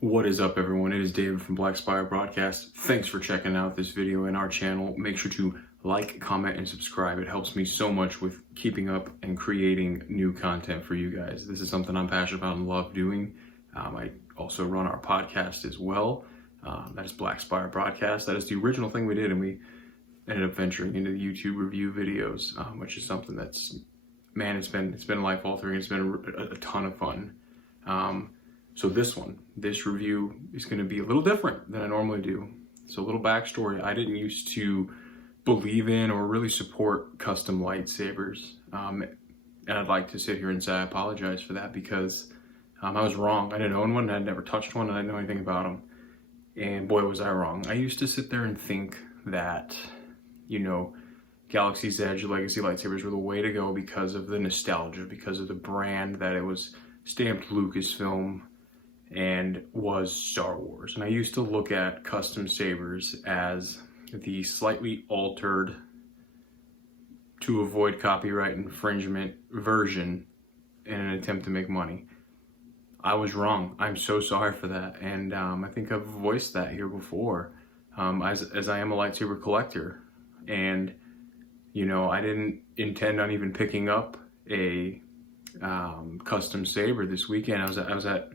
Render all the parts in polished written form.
What is up, everyone? It is David from BLACKSPIRE Broadcast. Thanks for checking out this video in our channel. Make sure to like, comment, and subscribe. It helps me so much with keeping up and creating new content for you guys. This is something I'm passionate about and love doing. I also run our podcast as well. That is BLACKSPIRE Broadcast. That is the original thing we did, and we ended up venturing into the YouTube review videos, which is something that's, man, it's been life altering. It's been a ton of fun. So this review is going to be a little different than I normally do. So a little backstory: I didn't used to believe in or really support custom lightsabers, and I'd like to sit here and say I apologize for that, because I was wrong. I didn't own one, I'd never touched one, and I didn't know anything about them. And boy, was I wrong. I used to sit there and think that, you know, Galaxy's Edge Legacy lightsabers were the way to go because of the nostalgia, because of the brand, that it was stamped Lucasfilm and was Star Wars. And I used to look at custom sabers as the slightly altered, to avoid copyright infringement version in an attempt to make money. I was wrong. I'm so sorry for that. And I think I've voiced that here before, as I am a lightsaber collector. And, you know, I didn't intend on even picking up a custom saber this weekend. I was at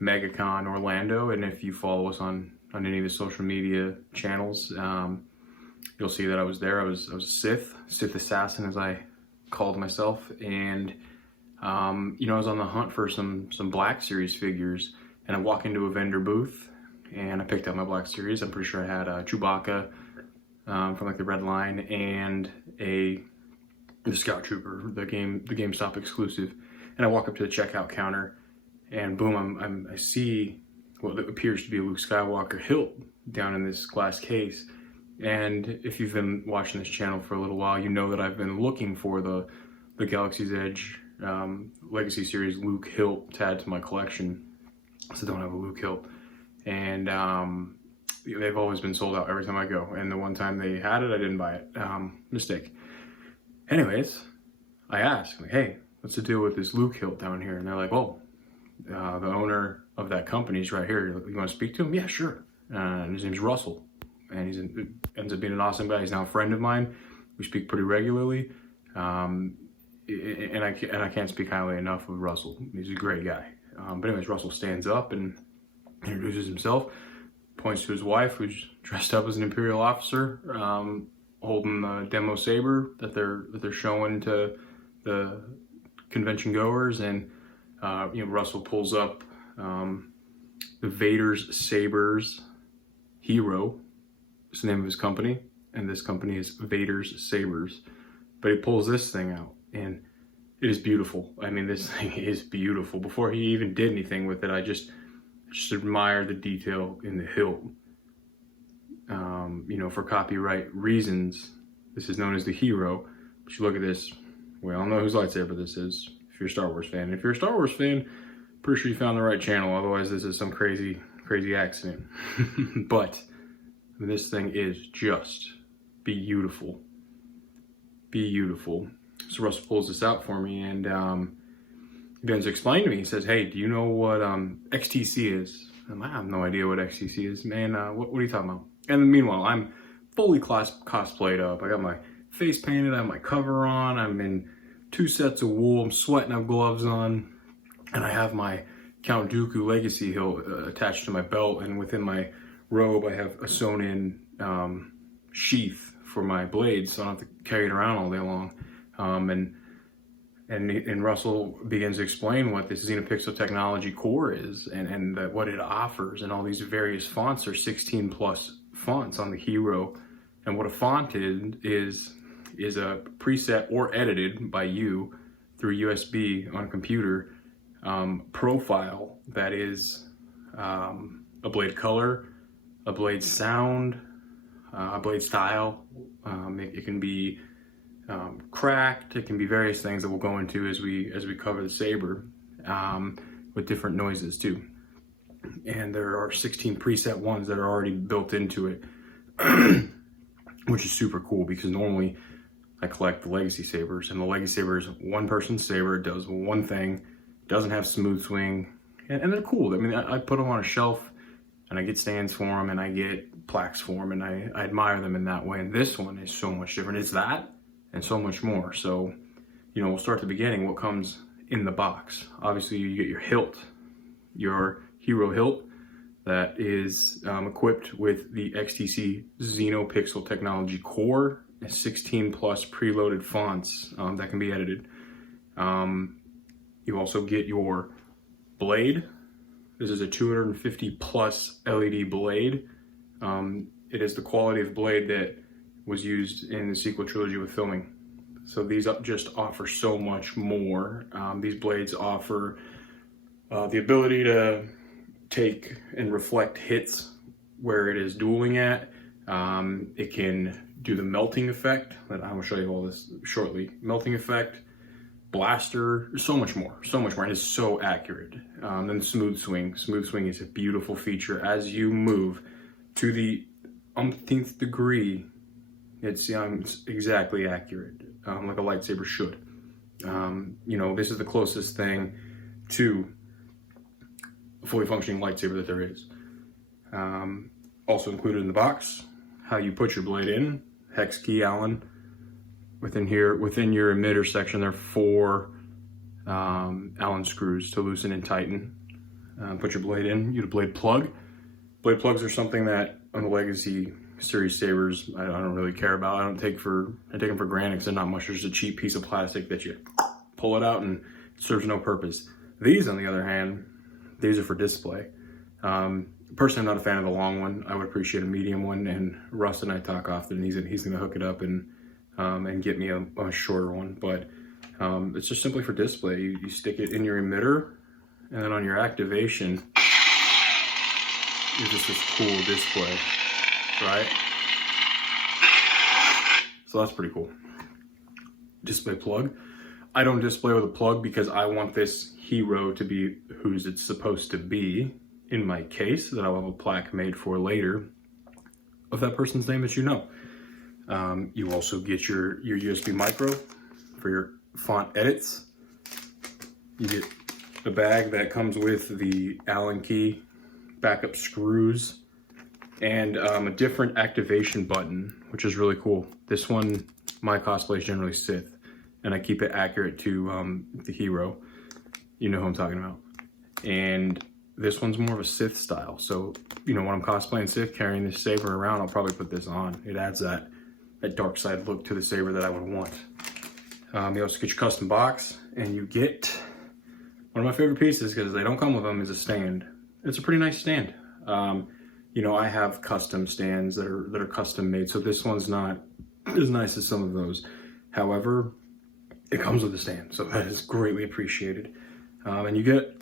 MegaCon Orlando, and if you follow us on any of the social media channels, you'll see that I was there. I was a Sith assassin, as I called myself, and you know, I was on the hunt for some Black Series figures, and I walk into a vendor booth, and I picked up my Black Series. I'm pretty sure I had Chewbacca from like the Red Line, and the Scout Trooper, the GameStop exclusive. And I walk up to the checkout counter, and boom, I see what appears to be a Luke Skywalker hilt down in this glass case. And if you've been watching this channel for a little while, you know that I've been looking for the Galaxy's Edge Legacy Series Luke hilt to add to my collection. So I don't have a Luke hilt. And they've always been sold out every time I go. And the one time they had it, I didn't buy it. Mistake. Anyways, I asked, like, hey, what's the deal with this Luke hilt down here? And they're like, oh, the owner of that company's right here. You want to speak to him? Yeah, sure. And his name's Russell. And he ends up being an awesome guy. He's now a friend of mine. We speak pretty regularly. And I can't speak highly enough of Russell. He's a great guy. But anyways, Russell stands up and introduces himself, points to his wife, who's dressed up as an Imperial officer, holding the demo saber that they're showing to the convention goers. And you know, Russell pulls up the Vaders Sabers Hero. It's the name of his company, and this company is Vaders Sabers. But he pulls this thing out, and it is beautiful. I mean, this thing is beautiful. Before he even did anything with it, I just admire the detail in the hilt. You know, for copyright reasons, this is known as the Hero. But you look at this, we all know whose lightsaber this is, if you're a Star Wars fan. And if you're a Star Wars fan, pretty sure you found the right channel. Otherwise, this is some crazy accident. But this thing is just beautiful. Beautiful. So Russell pulls this out for me, and he begins to explain to me. He says, hey, do you know what XTC is? And I have no idea what XTC is. Man, what are you talking about? And meanwhile, I'm fully cosplayed up. I got my face painted, I have my cover on, I'm in 2 sets of wool, I'm sweating, I have gloves on, and I have my Count Dooku Legacy hilt attached to my belt, and within my robe I have a sewn-in sheath for my blades, so I don't have to carry it around all day long. And Russell begins to explain what this Xenopixel Technology Core is, and what it offers, and all these various fonts are 16 plus fonts on the Hero. And what a font is a preset or edited by you through USB on a computer profile that is a blade color, a blade sound, a blade style. It can be cracked. It can be various things that we'll go into as we cover the saber, with different noises too. And there are 16 preset ones that are already built into it, which is super cool, because normally I collect the Legacy Sabers, and the Legacy Saber is one person saber. It does one thing, doesn't have smooth swing, and they're cool. I mean, I put them on a shelf, and I get stands for them, and I get plaques for them, and I admire them in that way. And this one is so much different. It's that and so much more. So, you know, we'll start at the beginning. What comes in the box? Obviously, you get your hilt, your hero hilt that is equipped with the XTC Xenopixel Technology Core, 16 plus preloaded fonts that can be edited. You also get your blade. This is a 250 plus LED blade. It is the quality of blade that was used in the sequel trilogy with filming. So these just offer so much more. These blades offer the ability to take and reflect hits where it is dueling at. It can do the melting effect, that I will show you all this shortly. Melting effect, blaster, so much more, and it's so accurate. Then smooth swing. Smooth swing is a beautiful feature. As you move to the umpteenth degree, it's exactly accurate, like a lightsaber should. You know, this is the closest thing to a fully functioning lightsaber that there is. Also included in the box, how you put your blade in, hex key Allen. Within here, within your emitter section, there are 4 Allen screws to loosen and tighten. Put your blade in. You get a blade plug. Blade plugs are something that on the Legacy Series Sabers I don't really care about. I take them for granted because they're not much. There's a cheap piece of plastic that you pull it out and it serves no purpose. These, on the other hand, these are for display. Personally, I'm not a fan of a long one. I would appreciate a medium one, and Russ and I talk often. He's going to hook it up and get me a shorter one, but it's just simply for display. You stick it in your emitter, and then on your activation, you're just this cool display, right? So that's pretty cool. Display plug. I don't display with a plug because I want this hero to be who's it's supposed to be in my case, that I'll have a plaque made for later of that person's name that you know. You also get your USB micro for your font edits. You get the bag that comes with the Allen key, backup screws, and a different activation button, which is really cool. This one, my cosplay is generally Sith, and I keep it accurate to the hero. You know who I'm talking about. And this one's more of a Sith style. So, you know, when I'm cosplaying Sith, carrying this saber around, I'll probably put this on. It adds that dark side look to the saber that I would want. You also get your custom box, and you get one of my favorite pieces, because they don't come with them, is a stand. It's a pretty nice stand. You know, I have custom stands that are custom made, so this one's not as nice as some of those. However, it comes with a stand, so that is greatly appreciated. And you get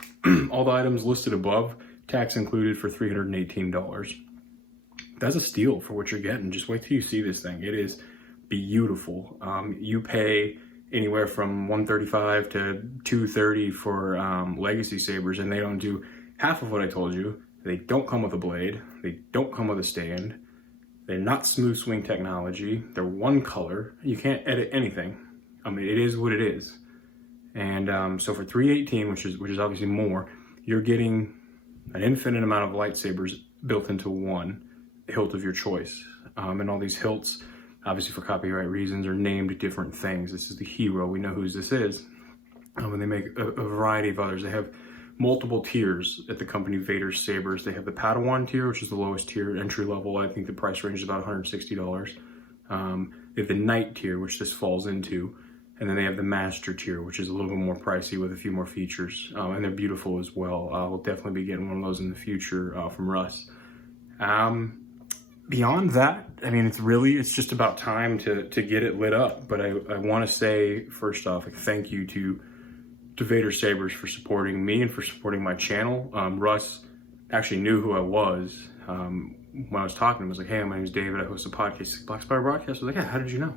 all the items listed above, tax included, for $318. That's a steal for what you're getting. Just wait till you see this thing. It is beautiful. You pay anywhere from $135 to $230 for Legacy Sabers, and they don't do half of what I told you. They don't come with a blade. They don't come with a stand. They're not smooth swing technology. They're one color. You can't edit anything. I mean, it is what it is. And so for $318, which is obviously more, you're getting an infinite amount of lightsabers built into one hilt of your choice. And all these hilts, obviously for copyright reasons, are named different things. This is the hero. We know whose this is. And they make a variety of others. They have multiple tiers at the company Vaders Sabers. They have the Padawan tier, which is the lowest tier, entry level. I think the price range is about $160. They have the Knight tier, which this falls into. And then they have the Master tier, which is a little bit more pricey with a few more features. And they're beautiful as well. We'll definitely be getting one of those in the future from Russ. Beyond that, I mean, it's just about time to get it lit up. But I want to say, first off, thank you to Vaders Sabers for supporting me and for supporting my channel. Russ actually knew who I was. When I was talking to him, I was like, hey, my name's David. I host a podcast, BLACKSPIRE broadcast. I was like, yeah, how did you know?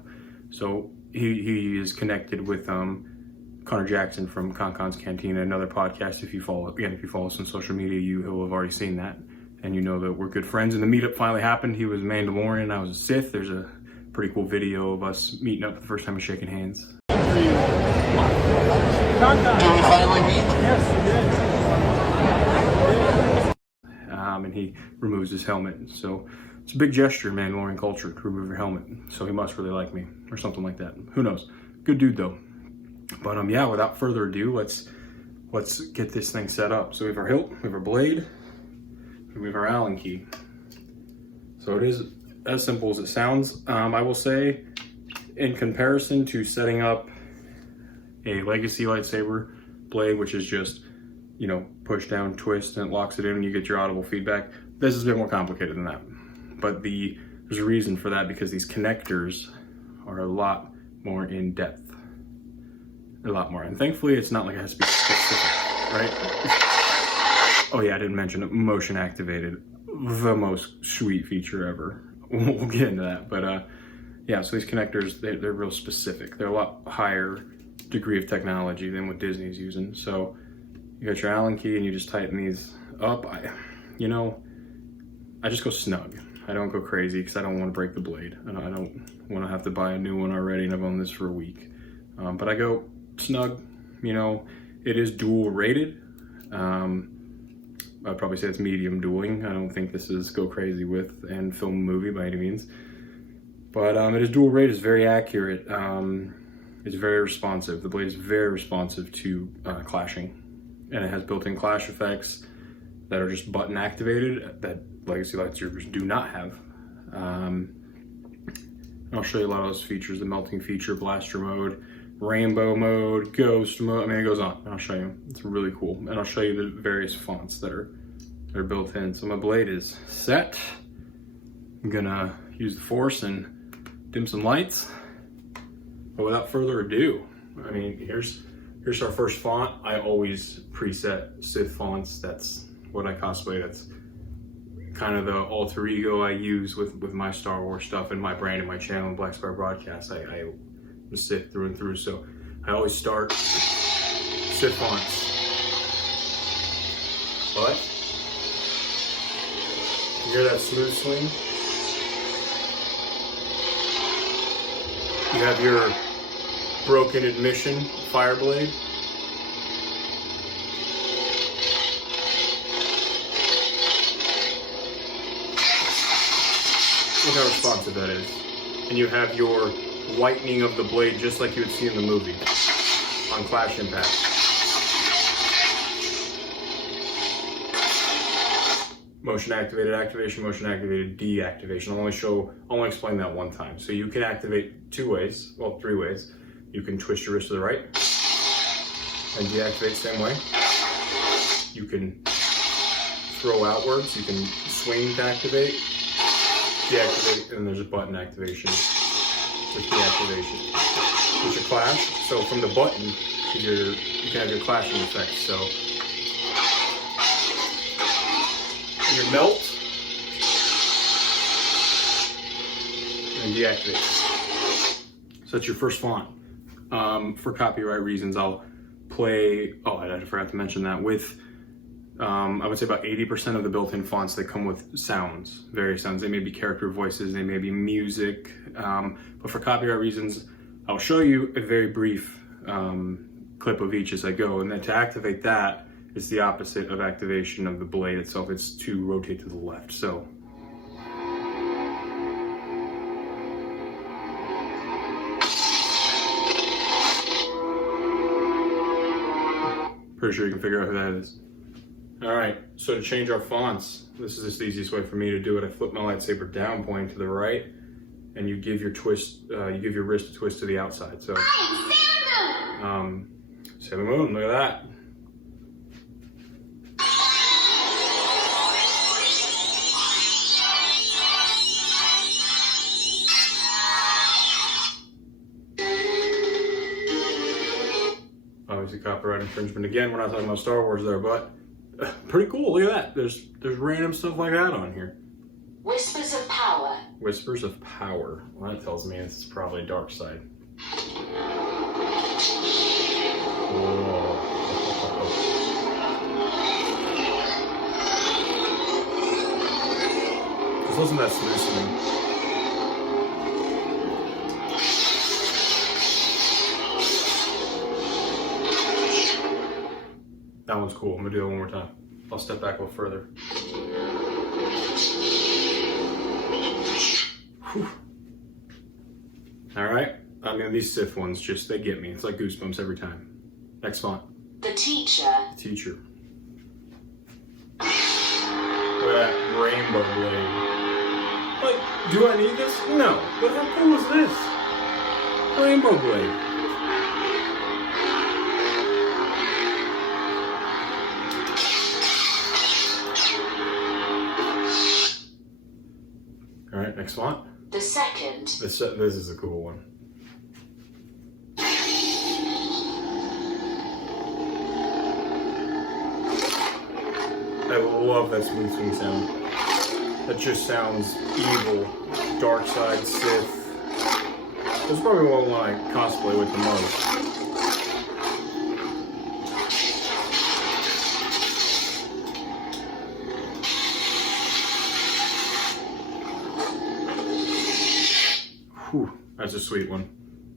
So he is connected with Connor Jackson from Concon's Cantina, another podcast. If you follow us on social media, you will have already seen that. And you know that we're good friends. And the meetup finally happened. He was a Mandalorian, I was a Sith. There's a pretty cool video of us meeting up for the first time and shaking hands. Did we finally meet? Yes, we did. he removes his helmet. So it's a big gesture in Mandalorian culture to remove your helmet. So he must really like me or something like that. Who knows? Good dude though. But yeah, without further ado, let's get this thing set up. So we have our hilt, we have our blade, and we have our Allen key. So it is as simple as it sounds. I will say, in comparison to setting up a legacy lightsaber blade, which is just, you know, push down, twist, and it locks it in and you get your audible feedback, this is a bit more complicated than that. But there's a reason for that, because these connectors are a lot more in depth. A lot more. And thankfully, it's not like it has to be specific, right? Oh yeah, I didn't mention it. Motion activated. The most sweet feature ever. We'll get into that. But yeah, so these connectors, they're real specific. They're a lot higher degree of technology than what Disney's using. So you got your Allen key and you just tighten these up. I just go snug. I don't go crazy because I don't want to break the blade. I don't want to have to buy a new one already, and I've owned this for a week. But I go snug. You know, it is dual rated. I'd probably say it's medium dueling. I don't think this is go crazy with and film a movie by any means. But it is dual rated. It's very accurate. It's very responsive. The blade is very responsive to clashing. And it has built-in clash effects that are just button activated that legacy lightsabers do not have. I'll show you a lot of those features: the melting feature, blaster mode, rainbow mode, ghost mode. I mean, it goes on. I'll show you. It's really cool. And I'll show you the various fonts that are built in. So my blade is set. I'm gonna use the Force and dim some lights. But without further ado, I mean, here's our first font. I always preset Sith fonts. That's what I cosplay. That's kind of the alter ego I use with my Star Wars stuff and my brand and my channel and BLACKSPIRE broadcasts. I'm Sith through and through, so I always start Sith fonts. But you hear that smooth swing? You have your broken admission Fireblade. Look how responsive that is. And you have your whitening of the blade just like you would see in the movie on Clash Impact. Motion activated activation, motion activated deactivation. I'll only explain that one time. So you can activate two ways, well, three ways. You can twist your wrist to the right and deactivate the same way. You can throw outwards, you can swing to activate, deactivate, and then there's a button activation with deactivation. With your clash, so from the button, you can have your clashing effect. So your melt and deactivate. So that's your first font. For copyright reasons, I'll play. Oh, I forgot to mention that with. I would say about 80% of the built-in fonts that come with sounds, various sounds. They may be character voices, they may be music, but for copyright reasons, I'll show you a very brief clip of each as I go. And then to activate that, it's the opposite of activation of the blade itself. It's to rotate to the left. So. Pretty sure you can figure out who that is. All right, so to change our fonts, this is just the easiest way for me to do it. I flip my lightsaber down, pointing to the right, and you give your twist, you give your wrist a twist to the outside. So, Sailor Moon, look at that. Obviously, copyright infringement again. We're not talking about Star Wars there, but. Pretty cool, look at that. There's random stuff like that on here. Whispers of power. Whispers of power. Well, that tells me it's probably dark side. Whoa. Just listen to that smooth swing. That one's cool. I'm gonna do it one more time. I'll step back a little further. Alright. I mean, these Sith ones just, they get me. It's like goosebumps every time. Next font. The teacher. Teacher. Look at that rainbow blade. Like, do I need this? No. But how cool is this? Rainbow blade. Alright, next font. The second. This is a cool one. I love that smooth swing sound. That just sounds evil. Dark side, Sith. That's probably what I cosplay with the most. Whew, that's a sweet one.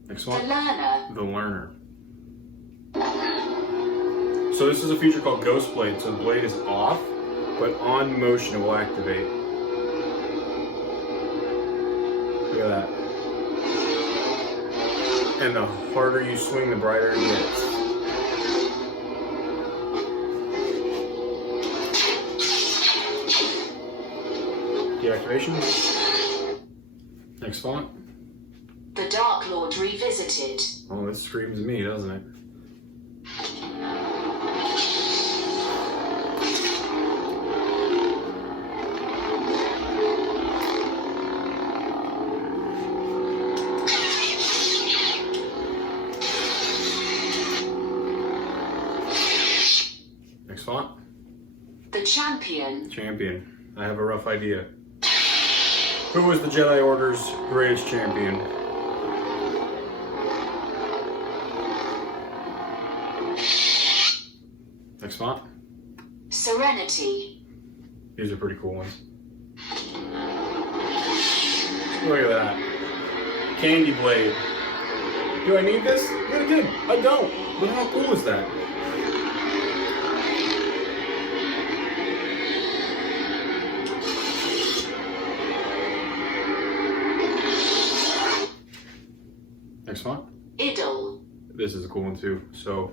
Next one. The learner. The learner. So this is a feature called Ghost Blade. So the blade is off, but on motion it will activate. Look at that. And the harder you swing, the brighter it gets. Deactivation. Next font. The Dark Lord Revisited. Oh, this screams me, doesn't it? Next font. The Champion. Champion. I have a rough idea. Who was the Jedi Order's greatest champion? Next font. Serenity. These are pretty cool ones. Look at that. Candy blade. Do I need this? Good again. I don't. But how cool is that? Next one. Idle. This is a cool one too. So.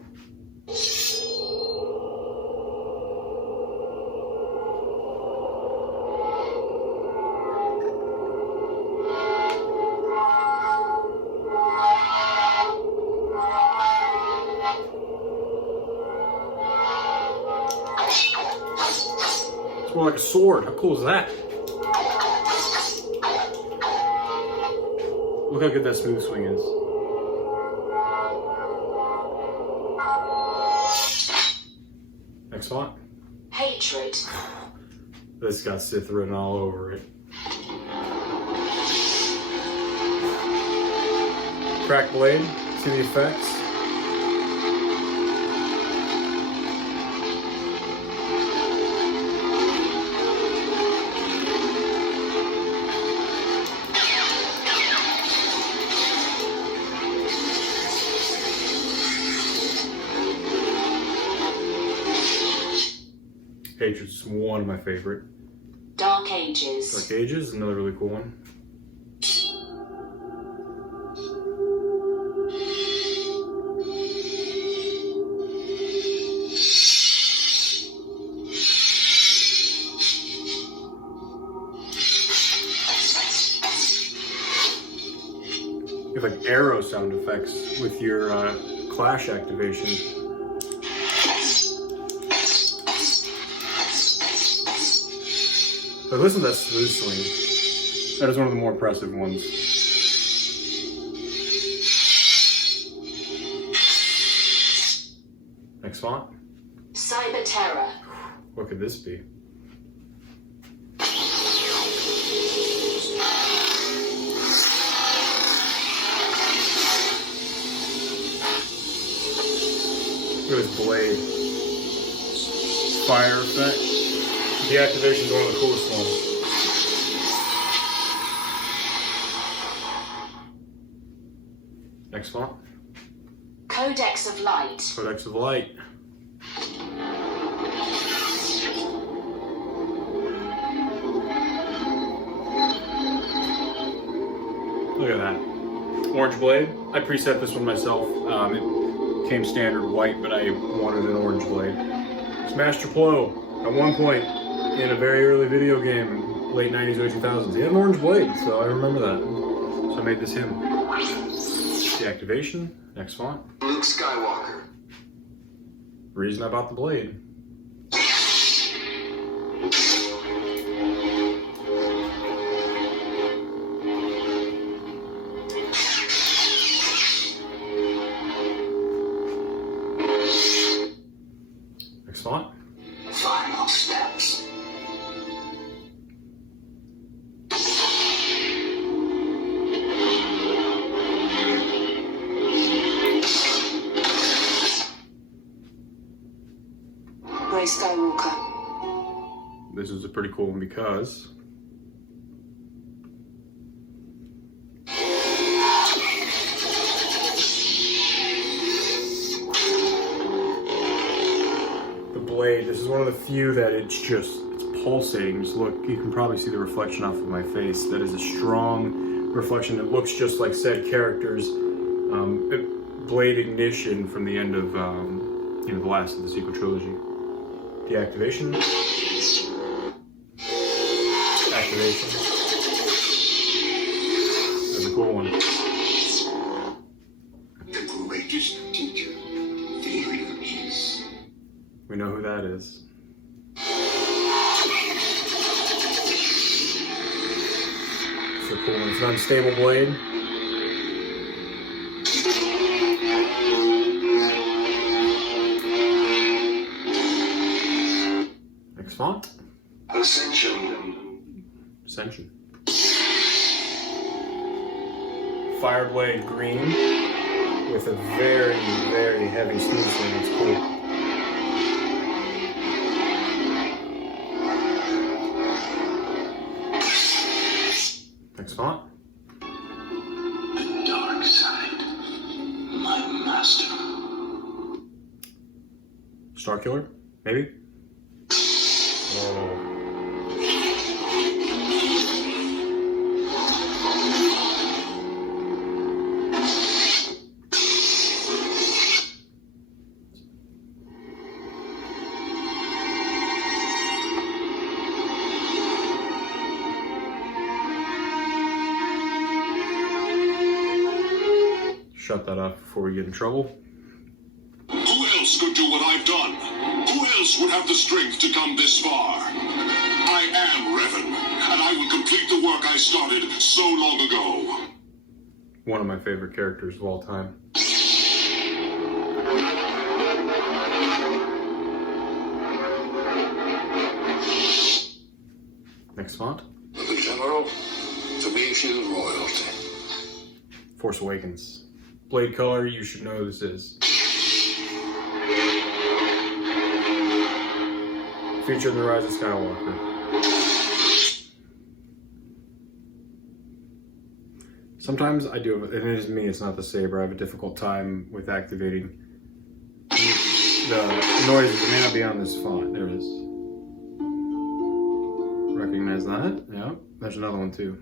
It's more like a sword. How cool is that? Look how good that smooth swing is. Next one. Hatred. This got Sith written all over it. Crack blade. See the effects? Hatred's one of my favorite. Dark Ages. Dark Ages, another really cool one. You have like arrow sound effects with your clash activation. But listen to that smooth swing. That is one of the more impressive ones. Next font. Cyber Terror. What could this be? Look at this blade. Fire effect. Deactivation is one of the coolest ones. Next one. Codex of Light. Codex of Light. Look at that. Orange blade. I preset this one myself. It came standard white, but I wanted an orange blade. It's Master Plo. At one point in a very early video game, late 90s, early 2000s, he had an orange blade, so I remember that. So I made this him. Deactivation. Next font. Luke Skywalker. Reason I bought the blade. Next font. Final steps. Skywalker. This is a pretty cool one because the blade, this is one of the few that it's pulsating. Just look, you can probably see the reflection off of my face. That is a strong reflection. It looks just like said characters. Blade ignition from the end of the last of the sequel trilogy. Deactivation. Activation. That's a cool one. The greatest teacher there is. We know who that is. It's a cool one. It's an unstable blade. Next font. Ascension. Ascension. Fireblade green with a very, very heavy smooth thing. It's cool. Next font. The dark side. My master. Starkiller, maybe? Oh. Shut that off before we get in trouble. Who else could do what I've done? Who else would have the strength to come this far? I am Revan, and I will complete the work I started so long ago. One of my favorite characters of all time. Next font. The General to Mayfield royalty. Force Awakens. Blade color, you should know who this is. Featured in The Rise of Skywalker. Sometimes I do, and it is me, it's not the saber. I have a difficult time with activating the noises. It may not be on this font. There it is. Recognize that? Yeah. There's another one too.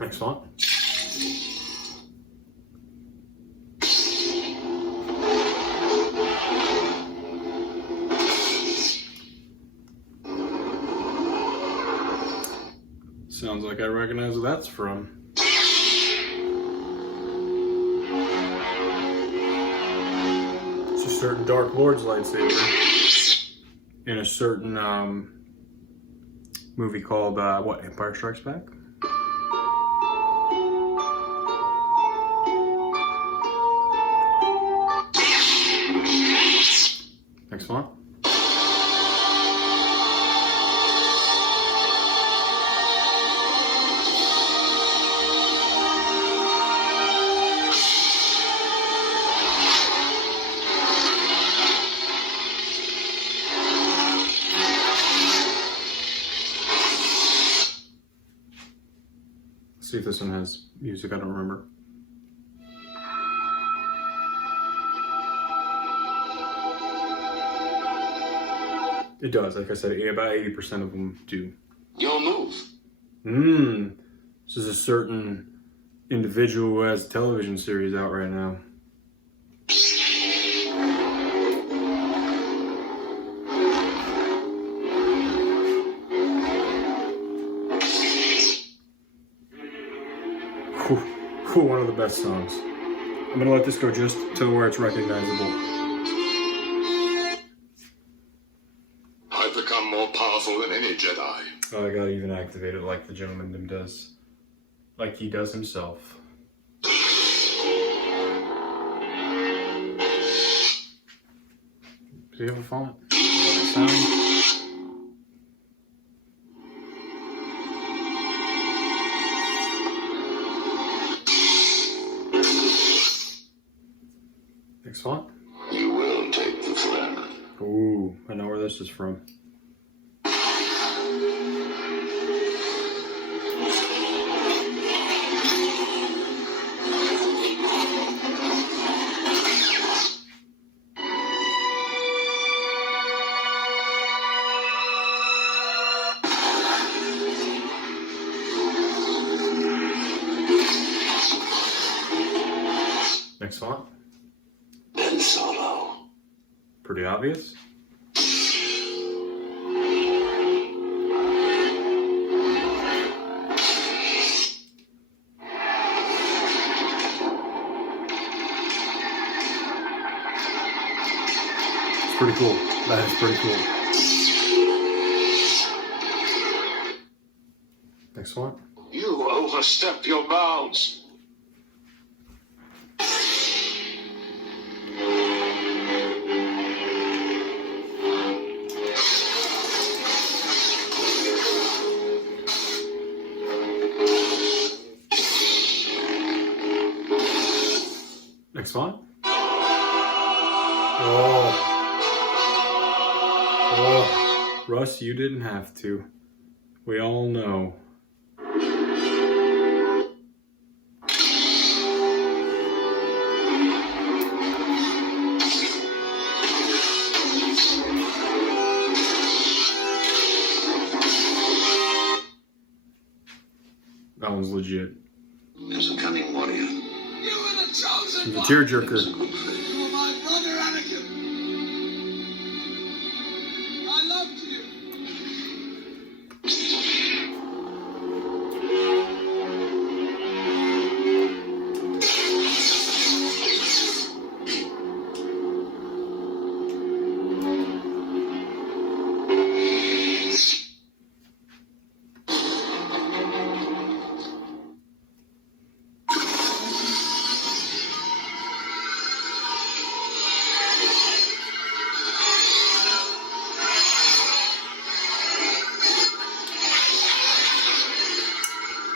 Next font. Sounds like I recognize who that's from. It's a certain Dark Lord's lightsaber in a certain movie called what? Empire Strikes Back? Next font. See if this one has music, I don't remember. It does. Like I said, about 80% of them do. Your move. This is a certain individual who has a television series out right now. One of the best songs. I'm gonna let this go just to where it's recognizable. I've become more powerful than any Jedi. Oh, I gotta even activate it like the gentleman does. Like he does himself. Does he have a font? Sound? Next font? You will take the flag. Ooh, I know where this is from. Next font? Ben Solo. Pretty obvious. Pretty cool. That is pretty cool. Next one. You overstepped your bounds. Next one. Oh. Oh. Russ, you didn't have to. We all know. That one's legit. As a cunning warrior. He's a tearjerker. You were my brother, Anakin. I loved you.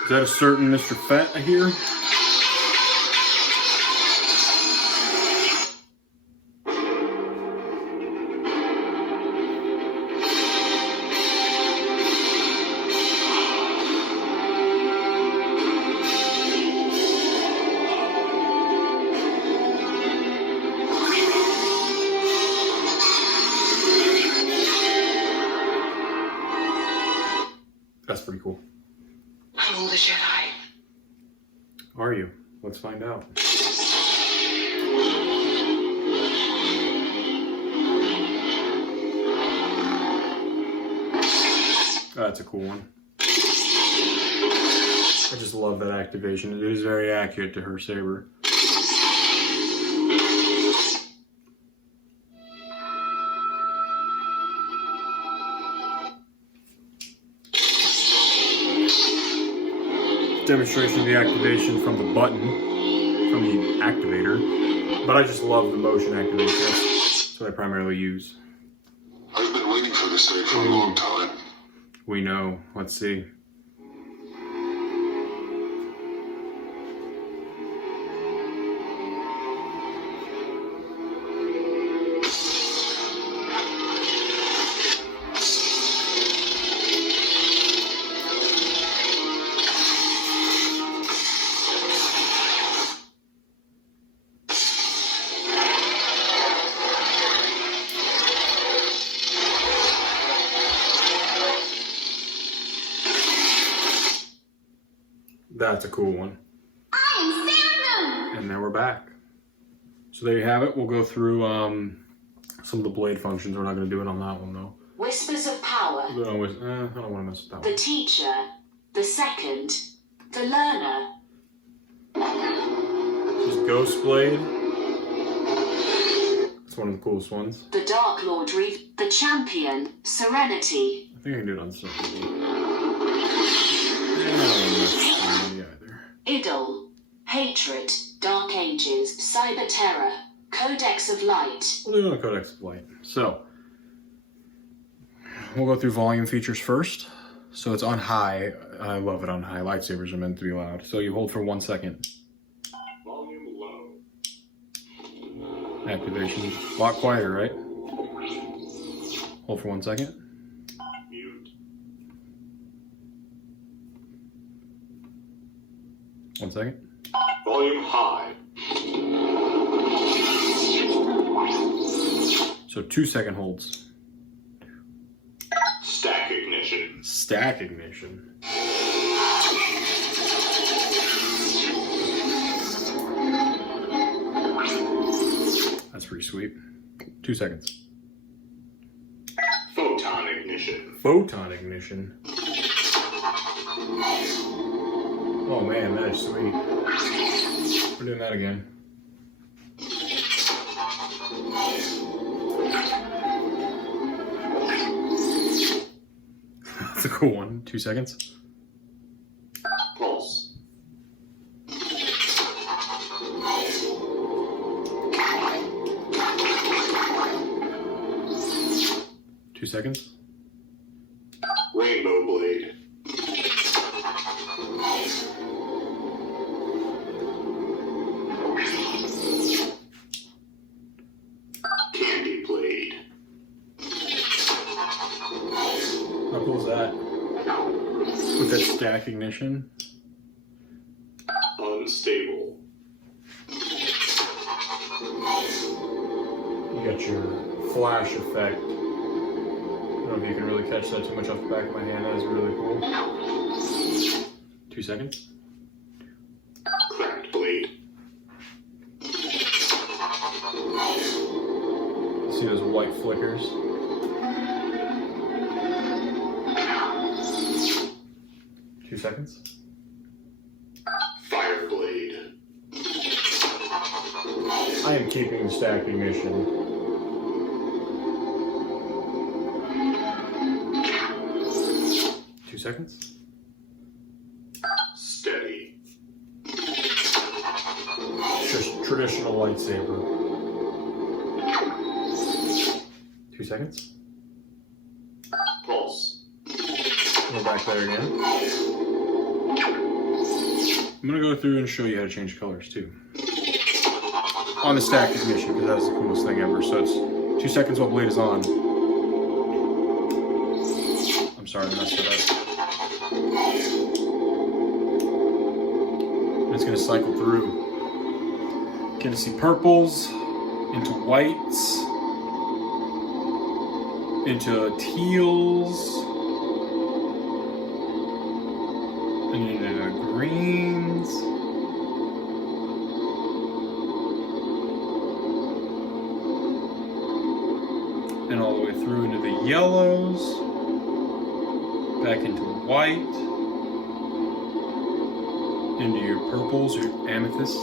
Is that a certain Mr. Fett here? That's pretty cool. I'm the Jedi. Are you? Let's find out. That's a cool one. I just love that activation. It is very accurate to her saber. Demonstration of the activation from the button, from the activator, but I just love the motion activation. That's what I primarily use. I've been waiting for this day for a long time. We know. Let's see. That's a cool one. I am Sailor Moon! And then we're back. So there you have it. We'll go through some of the blade functions. We're not going to do it on that one though. Whispers of power. I don't want to mess with that The one. teacher. The second. The learner. Just Ghost Blade. It's one of the coolest ones. The Dark Lord the champion. Serenity. I think I can do it on something. Yeah, I don't want to mess with that either. Idol. Hatred. Dark Ages. Cyber Terror. Codex of Light. We'll do it on Codex of Light. So, we'll go through volume features first. So it's on high. I love it on high. Lightsabers are meant to be loud. So you hold for 1 second. Volume low. Activation. A lot quieter, right? Hold for 1 second. Mute. 1 second. Volume high. So 2 second holds. Stack ignition. Stack ignition. That's pretty sweet. 2 seconds. Photon ignition. Photon ignition. Oh man, that is sweet. We're doing that again. That's a cool one. 2 seconds. Pulse. 2 seconds. Rainbow blade. Candy blade. How cool is that? With that stack ignition. Unstable. You got your flash effect. I don't know if you can really catch that too much off the back of my hand. That is really cool. 2 seconds. Cracked blade. See those white flickers? Two seconds. Fire blade. I am keeping the stack ignition. Two seconds. Steady. Just traditional lightsaber. 2 seconds. Pulse. Go back there again. I'm gonna go through and show you how to change colors too. On the stack ignition, because that's the coolest thing ever. So it's 2 seconds while blade is on. I'm sorry, I messed it up. And it's gonna cycle through. Gonna see purples, into whites, into teals, and into greens. And all the way through into the yellows, back into white, into your purples, your amethyst.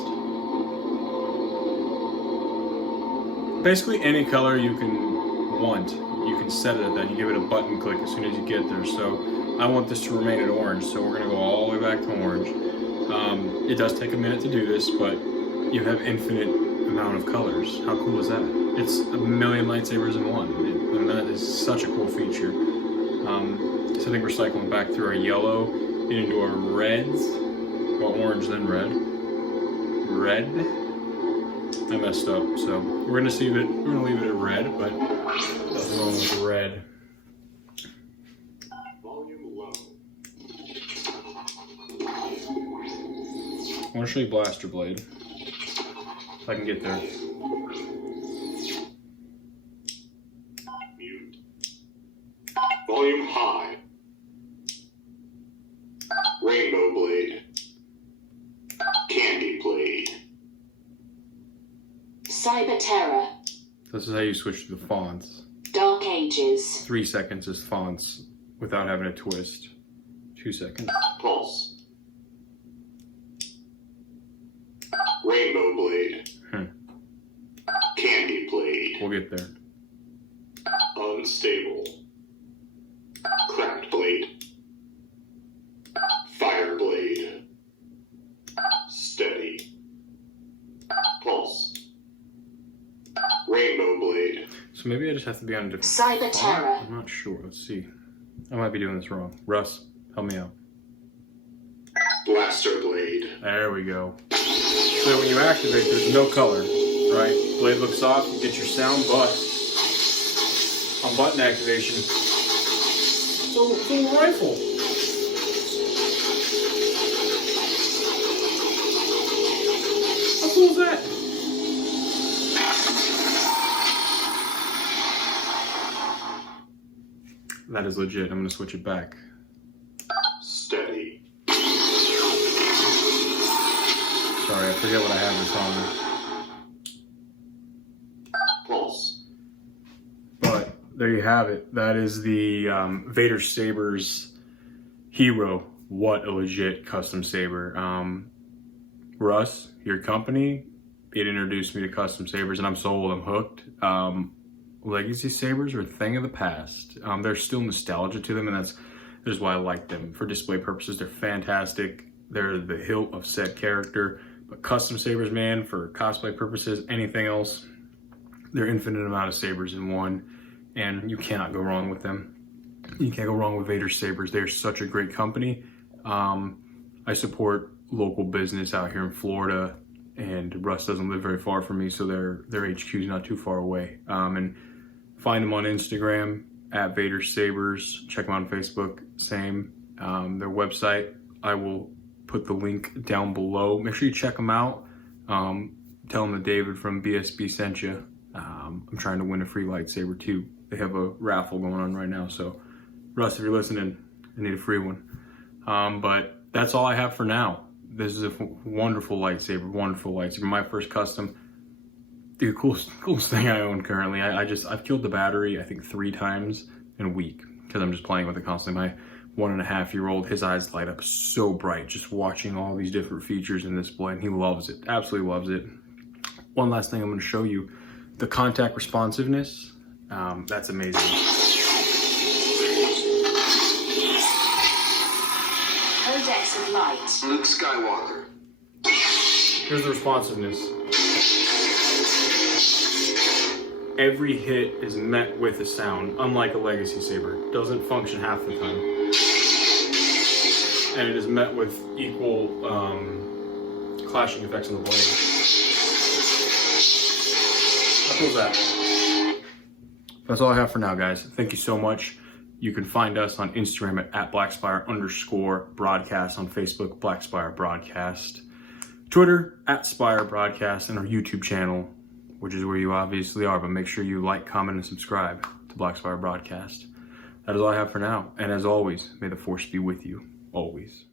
Basically any color you can want, you can set it at that. You give it a button click as soon as you get there. So I want this to remain at orange, so we're gonna go all the way back to orange. It does take a minute to do this, but you have infinite amount of colors. How cool is that? It's a million lightsabers in one, and that is such a cool feature. So I think we're cycling back through our yellow into our reds. Well, orange then red. Red. I messed up, so we're gonna leave it at red, but nothing wrong with red. Volume low. I want to show you Blaster Blade. If I can get there. Mute. Volume high. Rainbow blade. Cyber Terror. This is how you switch to the fonts. Dark Ages. 3 seconds is fonts without having a twist. 2 seconds. Pulse. Rainbow Blade. Candy Blade. We'll get there. Unstable. Cracked Blade. Fire Blade. Steady. Pulse. Rainbow Blade. So maybe I just have to be on a different Cyber font? Terror. I'm not sure. Let's see. I might be doing this wrong. Russ, help me out. Blaster Blade. There we go. So when you activate, there's no color, right? Blade looks off, you get your sound, but on button activation, it's a little rifle. How cool is that? That is legit. I'm going to switch it back. Steady. Sorry, I forget what I have this on. Pulse. But there you have it. That is the Vaders Sabers Hero. What a legit custom saber. Russ, your company, it introduced me to custom sabers, and I'm sold. I'm hooked. Legacy sabers are a thing of the past. There's still nostalgia to them, and that's why I like them. For display purposes, they're fantastic. They're the hilt of said character. But custom sabers, man, for cosplay purposes, anything else, they're infinite amount of sabers in one, and you cannot go wrong with them. You can't go wrong with Vaders Sabers. They're such a great company. I support local business out here in Florida, and Russ doesn't live very far from me, so their HQ is not too far away. And find them on Instagram at Vaders Sabers. Check them out on Facebook. Same. Their website, I will put the link down below. Make sure you check them out. Tell them that David from BSB sent you. I'm trying to win a free lightsaber too. They have a raffle going on right now. So, Russ, if you're listening, I need a free one. But that's all I have for now. This is a wonderful lightsaber. My first custom. The coolest thing I own currently. I've killed the battery, I think 3 times in a week because I'm just playing with it constantly. My 1.5-year-old, his eyes light up so bright just watching all these different features in this display, and he loves it, absolutely loves it. One last thing I'm going to show you, the contact responsiveness. That's amazing. Codex of Light. Luke Skywalker. Here's the responsiveness. Every hit is met with a sound, unlike a legacy saber. It doesn't function half the time. And it is met with equal clashing effects on the blade. How cool is that? That's all I have for now, guys. Thank you so much. You can find us on Instagram at @BlackSpire_broadcast, on Facebook, BlackSpire Broadcast, Twitter @Spire Broadcast, and our YouTube channel, which is where you obviously are, but make sure you like, comment, and subscribe to BlackSpire Broadcast. That is all I have for now. And as always, may the Force be with you, always.